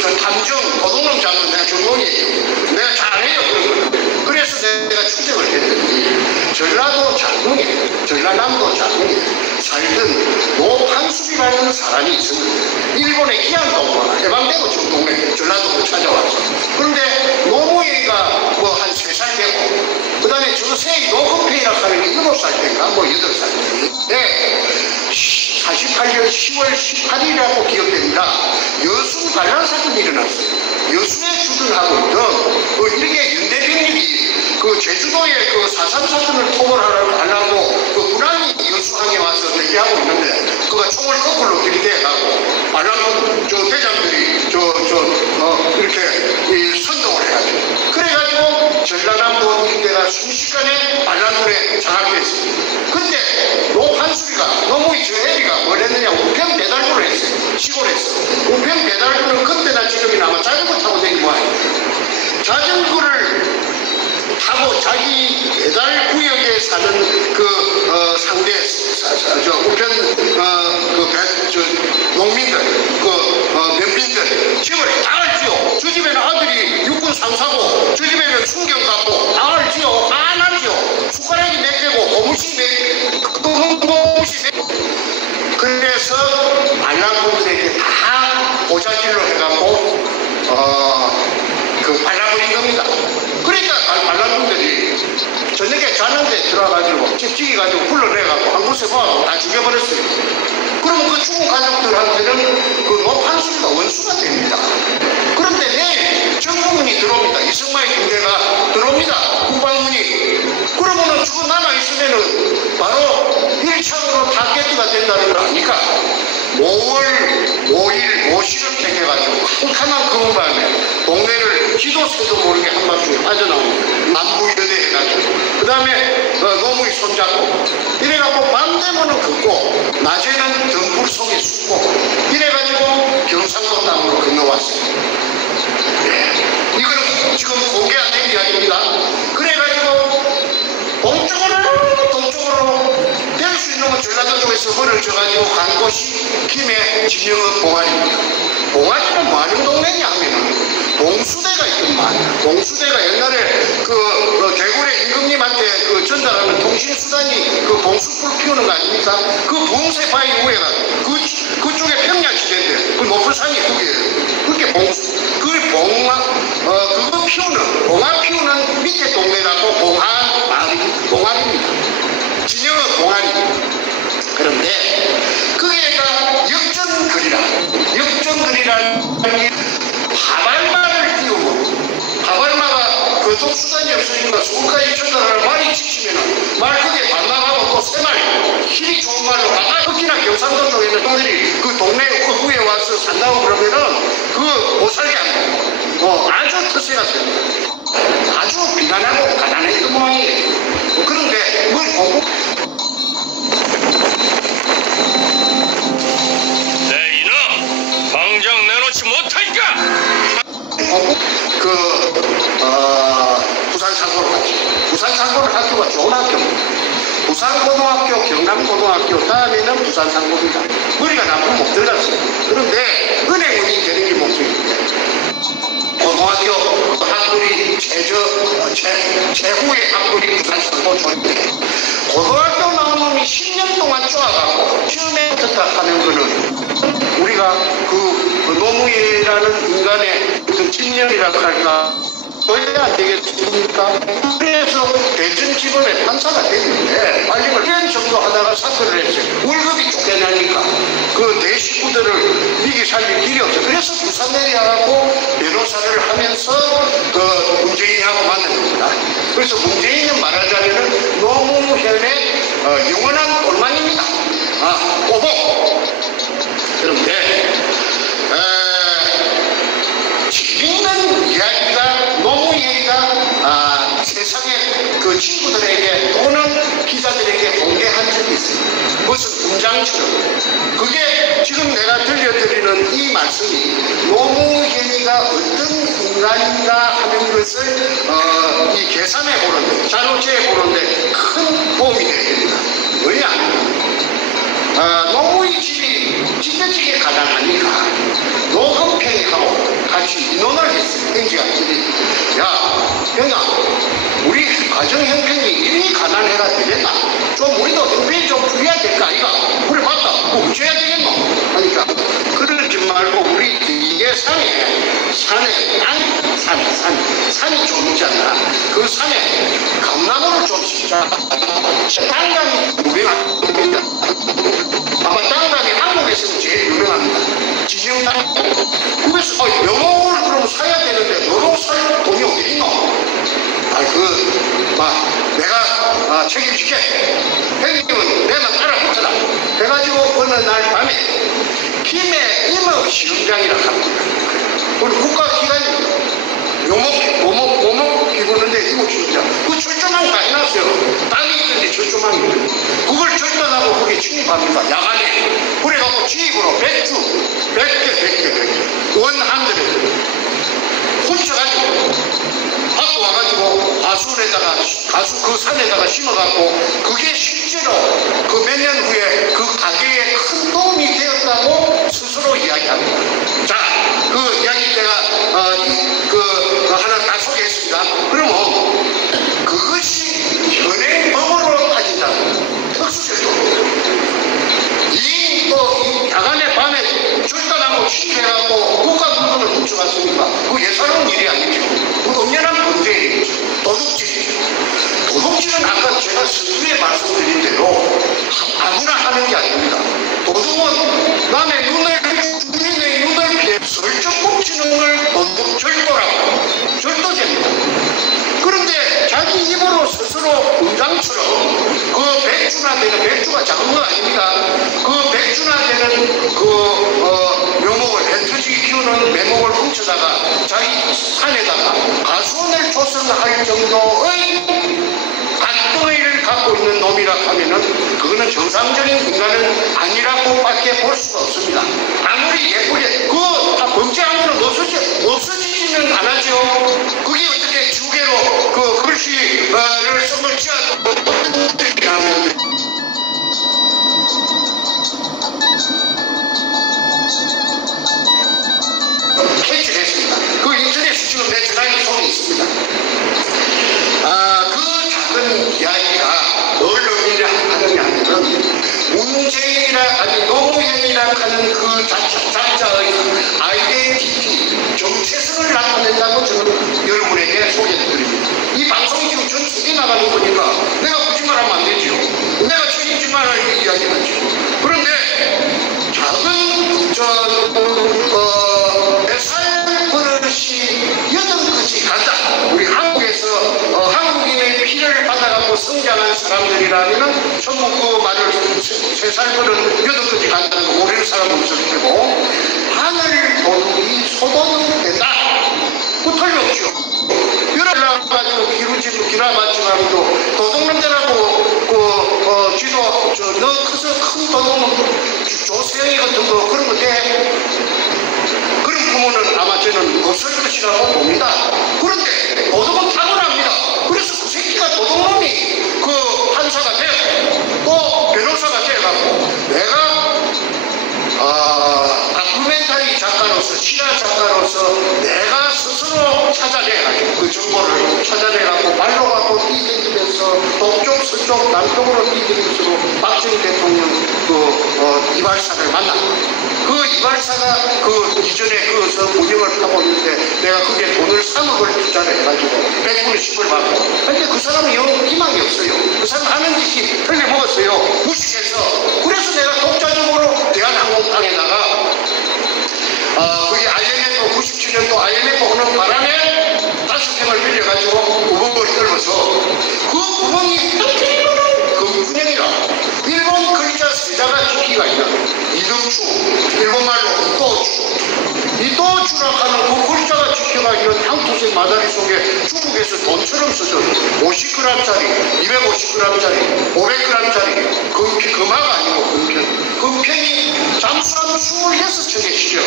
저 탐정 도둑놈 잡는 내가 전공이에요. 내가 잘해요 그런 거. 그래서 내가 추적을 했더니 전라도 장흥에 전라남도 장흥에 살던 노판숙이라는 사람이 있었는데 일본의 기안동무가 해방되고 지금 동네 전라도로 찾아왔어. 그런데 노무현이가 뭐 한 3살 되고 그 다음에 저세이 노건페이라고 하는 게 7살 때인가 뭐 8살 때인데 48년 10월 18일이라고 기억됩니다. 여수 반란 사건이 일어났어요. 여수에 주둔하고 있던 일개 연대병력이 그 제주도에 그 4.3 사건을 토벌하려고 그 불안이 여수항에 와서 대기하고 있는데 그가 총을 거꾸로 들이대가고 반란 대장들이 이렇게 선동을 해가지고 그래가지고 전라남도 일대 순식간에 반란군에 장악됐어요. 근데 노판수리가 노무희 저 애비가 뭘 했느냐, 우편 배달부를 했어요. 시골에서. 우편 배달부는 그때나 지금이나 아마 자전거 타고 다니는 모양이에요. 자전거를 타고 자기 배달 구역에 사는 그 상대 우편 농민들, 면빈들 집을 다 알지요. 저 집에는 아들이 육군 상사고, 저 집에는 순경 갔고, 다 알지요. 다 알지요. 숟가락이 몇 개고, 고무신 몇 개. 그래서 반란군들에게 다 보자질로 해갖고 발라버린 겁니다. 그러니까 반란군들이 저녁에 자는데 들어가가지고 찍어가지고 불러내갖고 한 곳에 모아서 다 죽여버렸어요. 그러면 그 죽은 가족들한테는 그 노판수리가 원수가 됩니다. 그런데 내일 정부군이 들어옵니다. 이승만의 군대가 들어옵니다. 국방군이. 그러면은 죽어 남아있으면은 바로 1차적으로 타겟가 된다는 거 아닙니까? 5월 5일 모시를 택해가지고 캄캄한 그 밤에 동네를 기도 새도 모르게 한 바퀴 빠져나옵니다. 남부여대 해가지고. 그 다음에 노무희 손잡고 이래갖고 밤 되면은 걷고 낮에는 등불 속에 숨고 이래가지고 경상도 땅으로 건너왔습니다. 네. 이거는 지금 공개 안 된 이야기입니다. 그래가지고 동쪽으로 될 수 있는 건 전라도 쪽에서 허를 져가지고 간 곳이 김해 진영읍 봉안입니다. 봉안이는 뭐하는 동네냐 하면은 봉수대가 있더만. 봉수대가 옛날에 그 대구의 임금님한테 전달하는 통신수단이 그 봉수불 피우는 거 아닙니까? 그 봉쇄 바위 위에가 그쪽에 평야지대인데 그 높은 산이 그게예요. 그게 봉수. 그걸 그거 피우는 봉화 피우는 밑에 동네라고 봉안입니다. 진영은 봉안입니다. 그런데 그게가 역전거리라는 게 하발마를 띄우고 하발마가 교통수단이 없으니까 서울까지 전달하는 말이 지치면은 말 그게 반납하고 또 새말 힘이 좋은 말로 특히나 경상도 쪽에는 동들이 그 동네 어구에 와서 산다고 그러면은 그거 못 살게 합니다. 아주 터세가 셉니다. 아주 비난하고 가난했던 모양이에요. 그런데 뭘 보고 당장 내놓지 못하니까 부산 상고로 갔죠. 부산 상고를 학교가 좋은 학교입니다. 부산고등학교, 경남고등학교 다음에는 부산 상고입니다. 머리가 나쁘면 못 들어갔어요. 그런데 은행원이 되는 게 목표인데 고등학교 학벌이 최후의 학벌이 부산 상고 조립돼. 고등학교 나온 놈이 10년 동안 쪼아가고 처음에부터 하는 거는 우리가 그 노무희라는 인간의 그 집념이라고 할까 왜 안 되겠습니까? 그래서 대전지검의 판사가 됐는데 빨리면 1년 정도 하다가 사퇴를 했어요. 월급이 쫓겨나니까 그 내 식구들을 미기 살릴 길이 없어요. 그래서 부산 내려가고 변호사를 하면서 그 문재인하고 만난 겁니다. 그래서 문재인은 말하자면 노무현의 영원한 골만입니다. 오복. 그런데 재밌는 이야기가 노무현이가 세상의 그 친구들에게 또는 기자들에게 공개한 적이 있습니다. 무슨 문장처럼. 그게 지금 내가 들려드리는 이 말씀이 노무현이가 어떤 인간인가 하는 것을 이 계산해 보는데, 자료체해 보는데 큰 도움이 됩니다. 왜냐? 노무희 집이 찌개찌개 가난하니까 노건평하고 같이 인원을 했어요. 행지가들이. 야, 형아, 우리 가정 형편이 이미 가난해가 되겠나? 좀 우리도 형편이 좀 풀려야 될까? 이거 그래 맞다. 뭐 어째야 되겠노? 하니까 그러지 말고 우리 뒤에 산이 좀 있잖아. 그 산에 감나무를 좀 심자. 땅감이 유명합니다. 아마 땅감이 한국에서는 제일 유명합니다. 지정땅. 그래서 묘목을 그럼 사야 되는데 묘목 살 돈이 어디 있노? 내가 책임질게. 형님은 내만 따라붙어라. 해가지고 어느 날 밤에 김해 임업시험장이라고 합니다. 우리 국가기관입니다. 묘목 기구는데 임업시험장. 그 출장 철조망 다 해놨어요. 땅이 있던데 철조망이 있던데. 그걸 절단하고 거기에 침입합니다. 야간에. 그래갖고 지입으로 백주, 100개, 원한들에 훔쳐가지고 갖고 와가지고 가수 그 산에다가 심어갖고 그게 실제로 그 몇 년 후에 그 가게에 큰 도움이 되었다고 스스로 이야기합니다. 자, 그 이야기 제가 하나 다 소개했습니다. 그러면 그것이 현행법으로 따진다면 특수제도 이 야간에 밤에 절단하고 침입해갖고 국가 물건을 훔쳐갔으니까 그 예사로운 일이 아니죠. 그 엄연한 범죄이죠. 도둑질이죠. 도둑질은 아까 제가 서두에 말씀드린 대로 아무나 하는 게 아닙니다. 도둑은 남의 주인의 눈을 피해 슬쩍 훔치는 걸 절도라고 절도죄입니다. 그런데 자기 입으로 스스로 공장처럼 그 백주가 작은 거 아닙니다. 그 백주나 되는 묘목을 벤트지 키우는 묘목을 훔쳐다가 자기 산에다가 가수원을 조성할 정도의 간덩이를 갖고 있는 놈이라 하면은 그거는 정상적인 인간은 아니라고 밖에 볼 수가 없습니다. 아무리 예쁘게 다 범죄한 거는 없어지지는 않았죠. 그게 어떻게 주계로 그 글씨를 선물 지어도 어떻게 하면 캐치했습니다. 그 인터넷에 지금 내 전화기 속에 있습니다. 그 작은 이야기가 뭘 의미를 하느냐면 노무현이라 하는 그 작자의 아이덴티티 정체성을 나타낸다고 저는 여러분에게 소개해드립니다. 이 방송이 지금 전 세계 나가는 거니까 내가 거짓말하면 안 되죠. 내가 책임질만할 이야기하죠. 그런데 작은 쌀 버릇이 8끝이 간다. 우리 한국에서 한국인의 피를 받아갖고 성장한 사람들이라면 전부 그 말을 쌀 버릇 8끝이 간다는 거 모르는 사람은 없을 테고 하늘 도둑이 소도둑 된다. 그 틀림없죠. 열어가지고 기라마치마도 도둑놈들하고 쥐도 너 커서 큰 도둑놈 조세영이 같은 거 그런 거 돼. 그런 부모는 아마 저는 없을 것이라고 봅니다. 그런데 도둑은 타고납니다. 그래서 그 새끼가 도둑놈이 그 판사가 되고 또 변호사가 돼갖고 내가 다큐멘터리 작가로서 실화 작가로서 내가 스스로 찾아내가지고 그 정보를 찾아내갖고 발로 갖고 뛰다니면서 동쪽 서쪽 남쪽으로 뛰다니면서 박정희 대통령 이발사를 만났고 그 이발사가 그 이전에 그서 무역을 하고 있는데 내가 그게 돈을 3억을 투자를 해가지고 100분의 10을 받고 근데 그 사람은 영 희망이 없어요. 그 사람 하는 짓이 틀려먹었어요. 무식해서. 그래서 내가 독자적으로 대한항공땅에다가 그게 IMF 97년도 IMF 오는 바람에 5평을 빌려가지고 구멍을 뚫어서 그 구멍이 뚫리면은 그 구멍이라 일본 글자 세자가 기기가 있다. 이등추 일본말로 이도주라 하는 그 글자가 찍혀가 있는 향토색 마다리 속에 중국에서 돈처럼 써져 50g짜리 250g짜리 500g짜리 금화가 아니고 금편이 잠수함 26척에 실려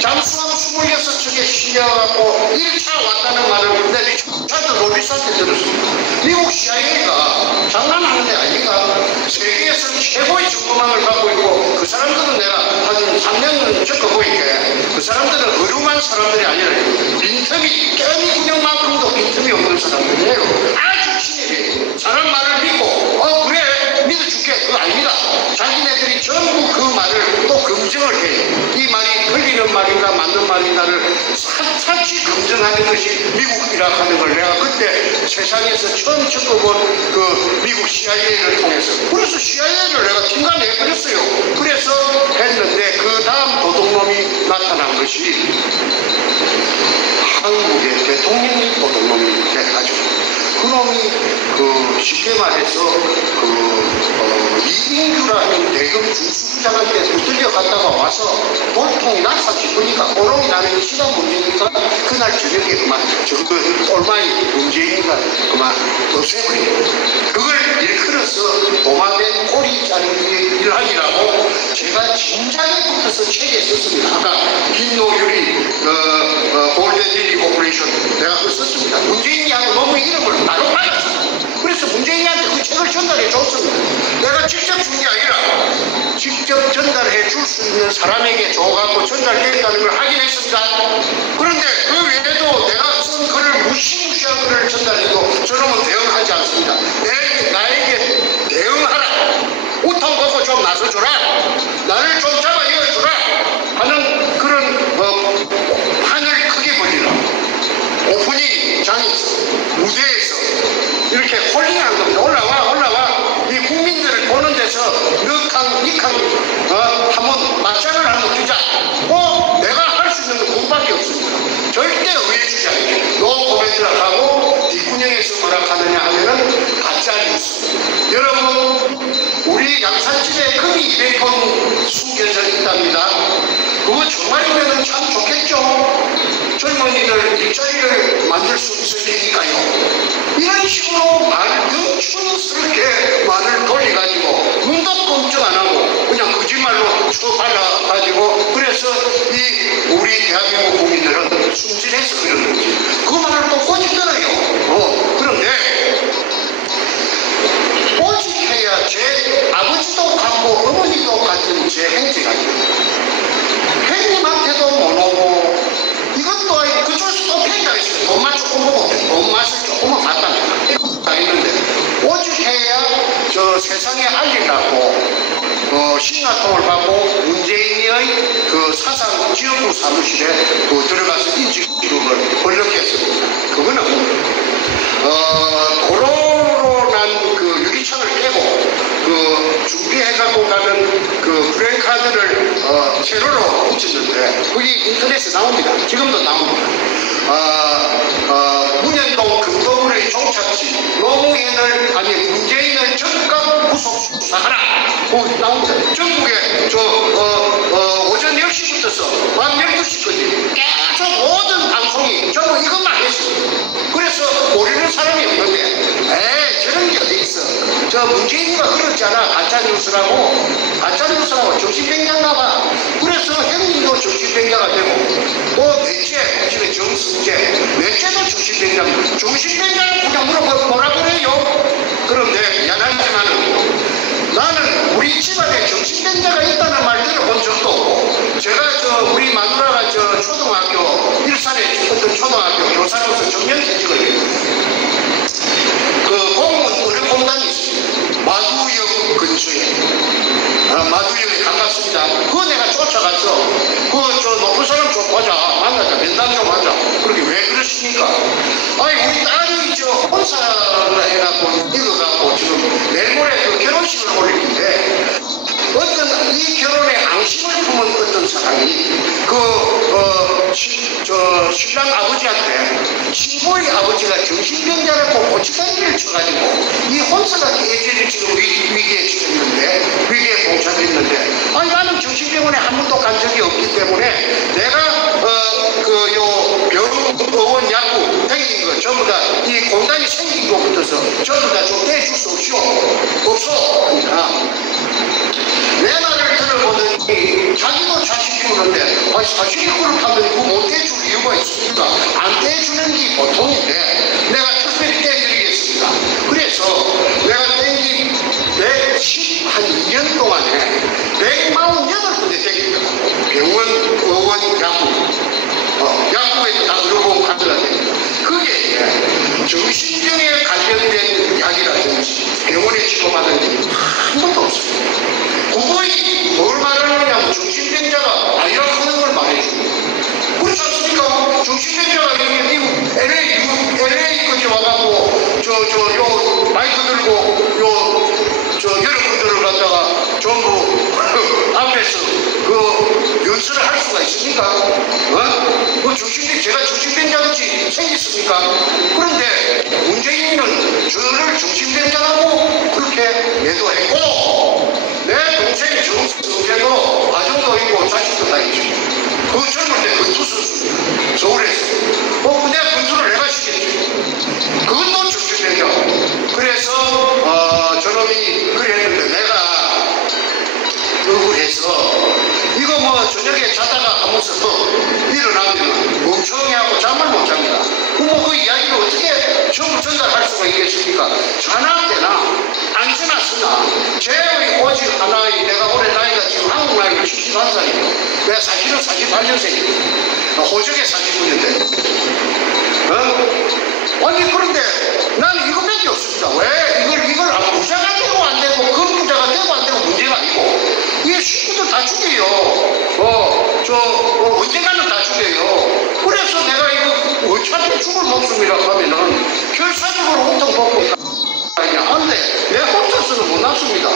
잠수함 26척에 실려갖고 1차 왔다는 말을 내 미국한테 로비스한테 들었습니다. 미국 CIA가 장난하는 데 아니가 세계에서 최고의 정보망을 갖고 있고 그 사람들은 내가 한 3년은 겪어보니까 그 사람들은 의료만 사람들이 아니라 빈틈이 깨미구녕만큼도 빈틈이 없는 사람들이에요. 아주 친밀해. 사람 말을 믿고 그래 믿어줄게 그거 아닙니다. 자기네들이 전부 그 말을 또 검증을 해. 이 말이 틀리는 말인가 맞는 말인가를 샅샅이 검증하는 것이 미국이라 하는 걸 내가 그때 세상에서 처음 겪어본 그 미국 CIA를 통해서 그래서 CIA를 내가 팀간해버렸어요. 그래서 했는데 그 다음 도둑놈이 나타난 것이 한국의 대통령이 도둑놈이 돼가지고 그놈이 쉽게 말해서 이인규라는 대검 중수부장한테 붙들려 갔다가 와서 볼통이 났어 싶으니까 오롱이 나는 시간 문제니까 그날 저녁에 그만 똘마이 문재인이가 그만 없애버려요. 그걸 일컬어서 도마뱀 꼬리 자르기 일하기라고 제가 진작에 붙어서 책에 썼습니다. 아까 김노율이 골든리리 오퍼레이션 내가 그걸 썼습니다. 문재인이하고 너무 이름을 따로 빨랐어요. 그래서 문재인한테 그 책을 전달해 줬습니다. 내가 직접 준 게 아니라 직접 전달해 줄 수 있는 사람에게 줘갖고 전달됐다는 걸 확인했습니다. 그런데 그 외에도 내가 쓴 글을 무시무시한 글을 전달해도 저놈은 대응하지 않습니다. 나에게 대응하라. 우통 벗고 좀 나서줘라. 나를 좀 잡아 이어주라 하는 그런 판을 크게 벌리라. 오프닝장에서 무대에서 이렇게 홀링하는 겁니다. 올라와 이 국민들을 보는 데서 늑항 한번 맞짱을 한번 주자. 내가 할 수 있는 건 그것밖에 없습니다. 절대 의회 주지 않게 노코멘트라고 뒷구녕에서 뭐라 하느냐 하면은 가짜 뉴스. 여러분 우리 양산집에 금이 200톤 숨겨져 있답니다. 그거 정말이면 참 좋겠죠. 젊은이들 일자리를 만들 수 있을 테니까요. 이런 식으로 영춘스럽게 말을 돌려가지고 눈도 꼼짝 안 하고 그냥 거짓말로 쭉 발라가지고 그래서 우리 대한민국 국민들은 순진해서 그런 거지. 그 말을 또 꼬집더라요. 그런데 오직해야 제 아버지도 같고 어머니도 같은 제 행제가죠. 형님한테도 못 오고 이것도 그쪽에서 또 팽이가 있어요. 돈만 조금 보고 돈맛을 조금은 봤답니다. 했는데 오직해야 저 세상에 알리려고 신화통을 받고 문재인의 그 사상 지역구 사무실에 들어가서 인지기록을 번역했습니다. 그거는 도로로 난 그 유리창을 깨고 준비해갖고 가는 브레이크카드를 세로로 붙였는데 그게 인터넷에 나옵니다. 지금도 나옵니다. 문현동 금거울의 종착지 노무현을 문재인을 즉각 구속 수사하라. 나옵니다. 전국에 오전 10시부터서 밤 12시까지 계속 모든 방송이 전부 이것만 했습니다. 그래서 모르는 사람이 없는데 저런 게 어디 있어. 저 문재인이가 그랬잖아. 가짜뉴스라고 정신병자인가 봐. 그래서 형님도 정신병자가 되고 넷째 집에 정승재 넷째도 정신병자. 정신병자는 그냥 뭐라 그래요. 그런데 미안하지만 나는 우리 집안에 정신병자가 있다는 말 들어본 적도 없고 제가 우리 마누라가 초등학교 일산에 어떤 초등학교 교사로서 정년퇴직을 했거든요. 공무원 의료공단이 있습니다. 마두역 근처에 마두역에 가깝습니다. 그거 내가 쫓아가서 높은 사람 좀 보자 만나자 면담 좀 하자. 그렇게 왜 그러십니까? 우리 딸이 혼사를 해갖고 이거갖고 지금 내일 모레 결혼식을 올리는데 어떤 이 결혼에 앙심을 품은 어떤 사람이 신랑 아버지한테 친구의 아버지가 정신병자라고 고치다리를 쳐가지고 이 혼사가 애들이 지금 위기에 처했는데 위기에 봉착했는데 나는 정신병원에 한 번도 간 적이 없기 때문에 내가 병원 약국 생긴 거 전부 다 이 공단이 생긴 것부터서 전부 다 좀 떼줄 수 없어. 그러니까 내 말을 들어보더니 자기도 자식 키우는데 자식이 그렇다면 그거 못 떼줄 이유가 있습니까? 안 떼주는 게 보통인데 내가 특별히 떼드리겠습니다. 그래서 내가 떼기 한 2년 동안에 148군데 떼겠더라고. 병원, 의원, 약국에 다 들어보면 가더라고요. 그게 정신병에 관련된 약이라든지 병원에 치료받는 게 한 번도 없어요. 그거에 뭘 말하느냐면 정신병자가 아니라 하는 걸 말해주고 그렇지 않습니까? 정신병자가 여기 LA까지 와갖고 요 마이크 들고 여러분들을 갖다가 전부 앞에서 연설을 할 수가 있습니까? 제가 정신병자같이 생겼습니까? 그런데 문재인은 저를 정신병자라고 그렇게 매도했고 내 동생 정세도 가정도 있고 자식도 다 있죠. 그 젊을 때 권투 선수 서울에서 근데 권투를 내가 시켰지. 그것도 정신병자. 그래서 저놈이 그랬는데 내가 억울해서 이거 뭐 저녁에 자다가 하면서 일어나면 멍청해하고 잠을 못 잡니다. 그 이야기를 어떻게 전부 전달할 수가 있겠습니까? 전화 때나 안 전화 쓰나 제 오직 하나의 내가 올해 나이가 지금 한국 나이가 71살이에요. 내가 사실은 48년생이에요. 호적에 49년대. 아니 그런데 나는 이것밖에 없습니다. 왜? 이걸 부자가 되고 안 되고 금부자가 되고 안 되고 문제가 아니고 이게 식구들 다 죽여요. 언젠가는 다 죽여요. 그래서 내가 이거 어차피 죽을 목숨이라고 하면은 결사적으로 호통받고 하는데 내가 혼자서는 못 났습니다.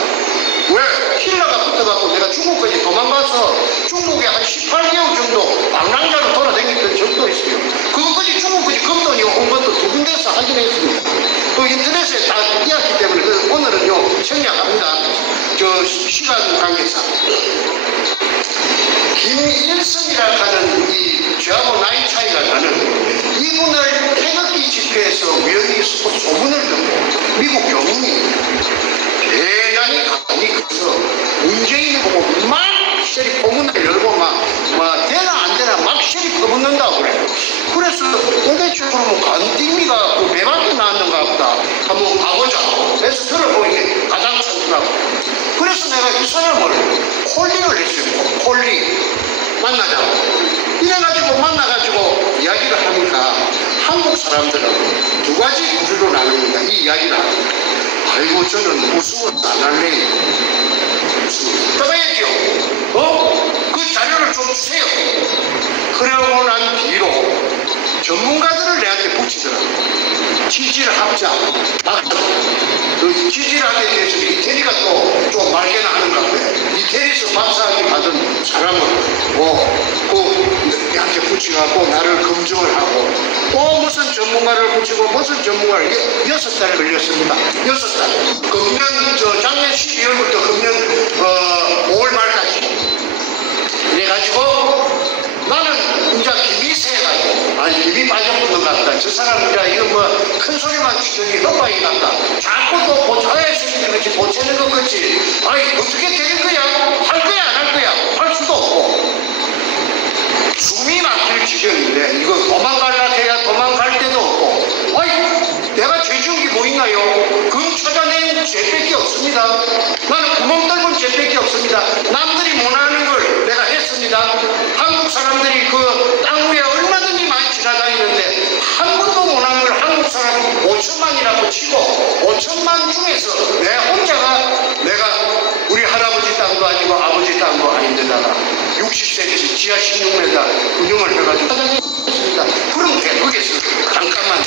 왜? 힐러가 붙어갖고 내가 중국까지 도망가서 중국에 한 18개월 정도 방랑자로 돌아다녔던 적도 있어요. 그것까지 중국까지 금돈이 온 것도 두 군데에서 확인했습니다. 그 인터넷에 다 띄었기 때문에 오늘은요 생략합니다. 시간 관계상 김일성이라고 하는 이 저하고 나이 차이가 나는 이분을 태극기 집회에서 우연히 소문을 듣고 미국 영웅이 대단히 가만히 커서 문재인 보고 막 쉐리 포문을 열고 막 되나 안 되나 막 쉐리 퍼붓는다고 그래요. 그래서 도대체 그러면 간띵미가 그 배밖에 나왔는가 보다 한번 가보자. 그래서 들어보니 가장 천더라고. 그래서 내가 이 사람을 콜링을 했어요. 콜링 만나자고. 이래가지고 만나가지고 이야기를 하니까 한국 사람들은 두 가지 부류로 나눕니다. 이 이야기를 하니까 아이고 저는 무서워서 안 할래. 떠나야죠. 그 자료를 좀 주세요. 그러고 난 뒤로 전문가들을 내한테 붙이더라고요. 지질학자, 그 지질학에 대해서 이태리가 또 좀 말개나 하는 것 같아요. 이태리에서 박사학위 받은 사람을 내한테 붙여갖고 나를 검증을 하고 또 무슨 전문가를 붙이고 무슨 전문가를 6달에 걸렸습니다. 6달. 금년 작년 12월부터 금년 5월 말까지. 그래가지고 나는 이제 김이 새가지고 김이 빠져붙는 것 같다. 저 사람 이제 이거 뭐 큰 소리만 치더니 헛방이 같다. 자꾸 또 보차에 쓰는 거지 보채는 것 같지. 아니 어떻게 될 거야? 할 거야 안 할 거야? 할 수도 없고 숨이 막힐 지경인데 이거 도망가려고 해야 도망갈 데도 없고 아니 내가 죄지은 게 뭐 있나요? 금 찾아낸 죄밖에 없습니다. 나는 구멍 뚫은 죄밖에 없습니다. 남들이 못하는 걸 내가 했습니다. 한국 사람들이 그 땅 위에 얼마든지 많이 지나다니는데 한 번도 못한 걸 한국 사람 5천만이라고 치고 5천만 중에서 내 혼자가 내가 우리 할아버지 땅도 아니고 아버지 땅도 아닌데다가 60cm 지하 16m 운영을 해가지고 찾아냈습니다. 그럼 대국에서 잠깐만